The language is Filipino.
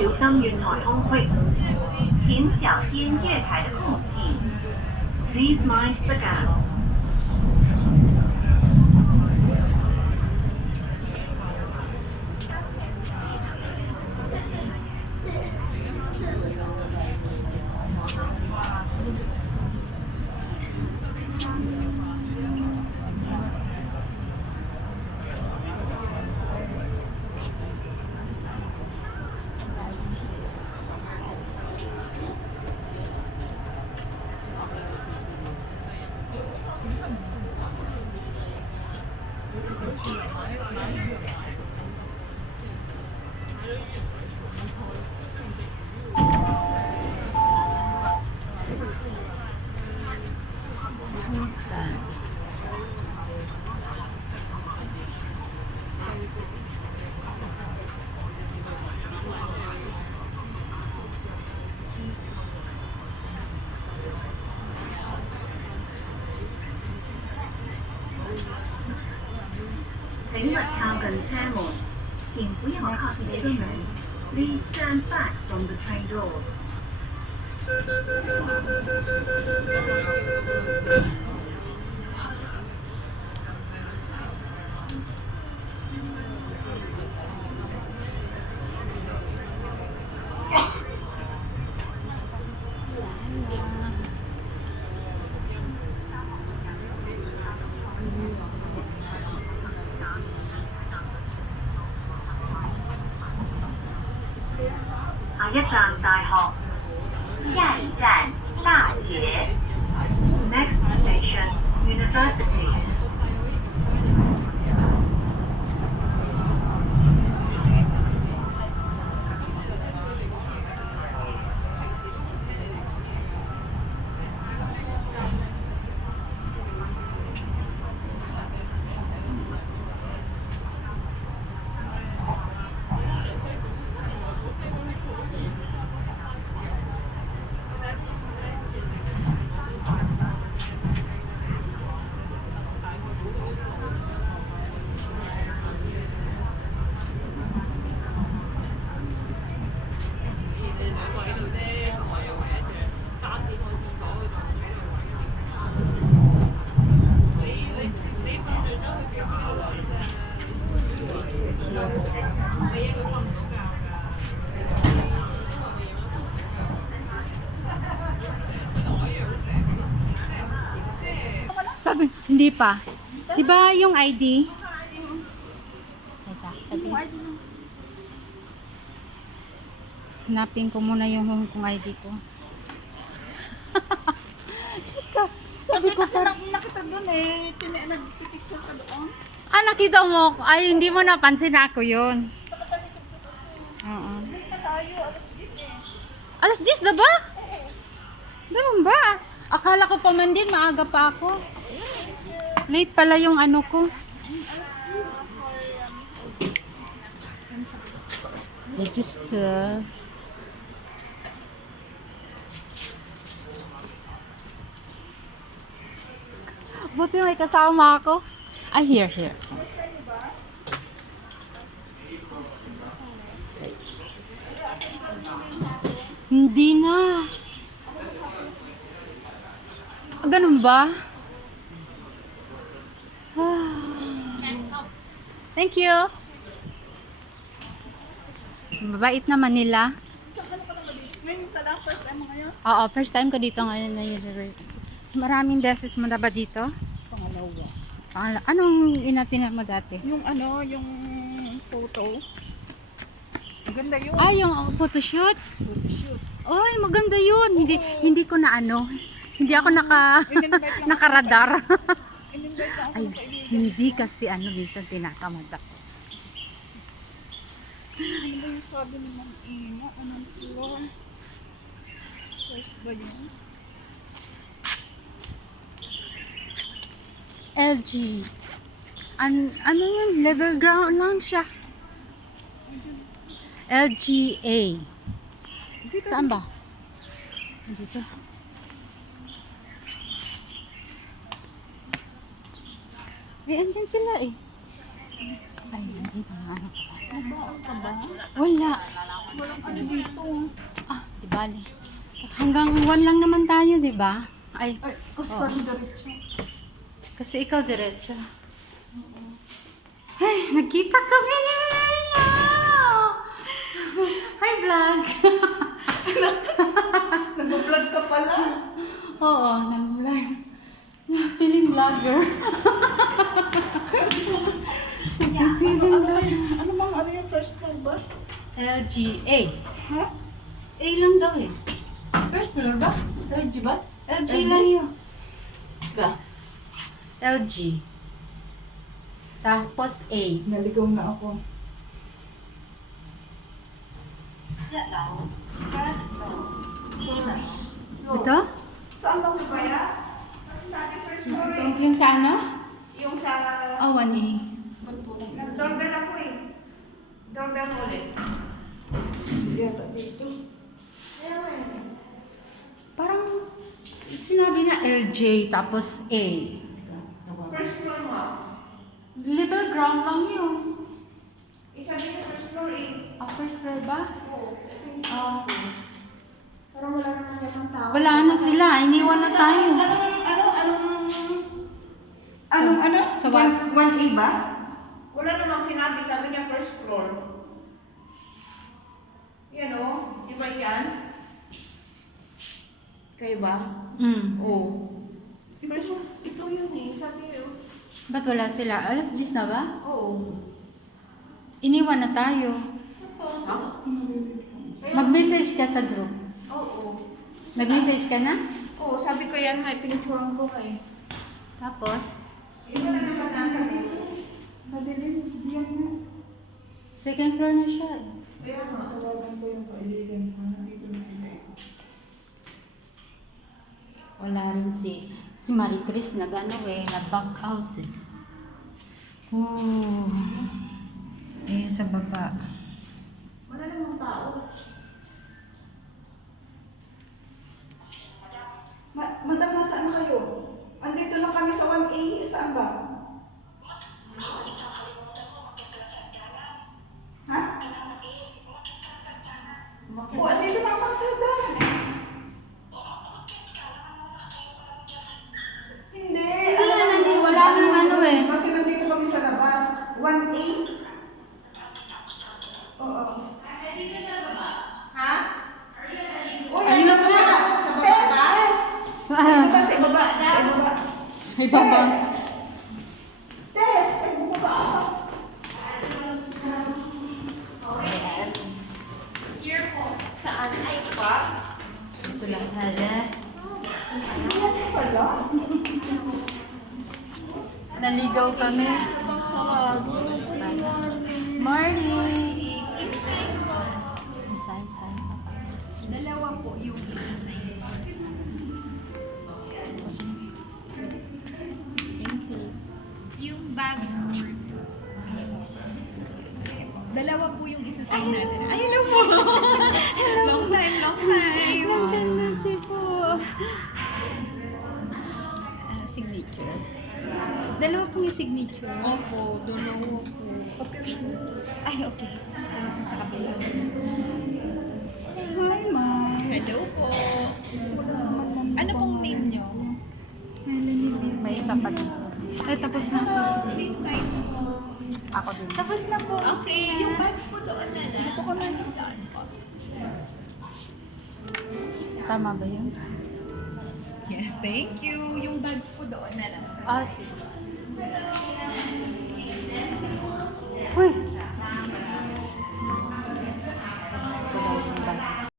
小心月台空隙，请小心月台的空隙。Please mind the gap. 请勿靠近车門，請不要靠近車門。Please stand back from the train doors. 下一站大學，下一站大學。Next station University. Sabi, hindi pa. Diba yung ID? Teka, sabi. Hanapin ko muna yung Hong Kong ID ko. Sabi ko pa. Nakita doon eh. Nag-picture ka doon. Ah, nakita mo. Ay, hindi mo napansin ako yun. Oo. Late na tayo. Alas 10 eh. Alas 10 na ba? Ganun ba? Akala ko pa man din, maaga pa ako. Late pala yung ano ko. Register. Buti may kasama ako. Ah, here. Register. Hindi na. Ganun ba? Thank you. Mabait naman nila. Ngayon ka lang, first time mo ngayon? Oo, first time ko dito ngayon na university. Maraming beses mo na ba dito? Pangalawa. Anong inatinan mo dati? Yung ano, yung photo. Maganda yun. Ah, yung photoshoot? Photoshoot. Oy, maganda yun. Hindi ko na ano. Hindi ako nakaradar. In-invite na ako Ay, ng kaibigan. hindi kasi ano, minsan tinatamad ako. Ano ba yung sabi ni Ma'am Ina? Anong floor? First ba yun? LG. Ano yun? Level ground lang siya. LGA. Saan ba? Dito. Eh, andyan sila eh. Ay, hindi pa nga ako. Mabaon ka ba? Wala. Walang ano dito. Ah, di bali. Hanggang 1 lang naman tayo, di ba? Ay, Ay, gusto rin diretso. kasi ikaw diretso. Ay, nagkita kami ni Merla! Hi, vlog! Nag-vlog ka pala. Oo, nag-vlog. Feeling vlogger. Feeling vlogger. Ano bang ano yung first floor ba? LGA. Ha? A lang daw eh. First floor ba? LG ba? LG lang yun. Ka. LG. Tapos A. Naligaw na ako. Ito? Saan ba ko kaya? Kasi sabi first floor eh. Yung sa ano? Yung sa... Oh, 1A. Nag-doorbell ako eh. Doorbell ulit. Hindi yata dito. Parang sinabi na LJ tapos A. First floor mo. Level ground lang yun. Isabi niya first floor eh. First floor ba? Oo. Oh. Pero wala naman yung tao. Wala na sila. Iniwan na tayo. Anong Sa what? 1A ba? Wala namang sinabi, sabi niya first floor. Yan o, di ba yan? Kayo ba? Mm. Oo. First, ito yun eh, sabi niyo. Ba't wala sila? Alas 10 na ba? Oo. Iniwan na tayo. Mag-message ka sa group. Oo. Nag-message ka na? Oo, sabi ko yan nga, pinicturan ko eh. Tapos, Iba na naman nasa dito. Madilim, diyan nga. second floor na siya. Kaya nga. Tawagan ko yung kaibigan ko, nandito na sila eh. Wala rin si Marie Chris nag-ano eh, nag-back out eh. Oh. Ayun sa baba. Wala namang tao. Madam, nasaan kayo? Andito lang kami sa 1A. Saan ba? Ha? O, andito lang kami sa hagdanan. Hindi. Wala nang ano eh. Kasi nandito kami sa labas. 1A? Oo. Ha? Uy, Ayun nandito na. ka. Test, test. Saan? Sa ibaba. Sa ibaba. Ay, baba. Test. Ay, bumaba ako. Ito lang pala. Hindi pala. Naligaw kami. Marty! Sign. Dalawa po yung isa sa inyo. Thank you. Yung bags po. Dalawa po yung isa sa inyo natin. Ay, hello po! Long time. Long time na si po. Signature. Dalawa po yung signature. Opo, dalawa po. Ay, okay. Dalawa po sa kabila. Hi, ma'am. Hello po. Ano pong name nyo? May isa pa dito. Ay, tapos na. Please sign po. Ako din. Tapos na po. Okay, yung bags po doon na lang. Ito ko na. Tama ba yun? Yes, thank you. Yung bags po doon na lang. Ah, sige.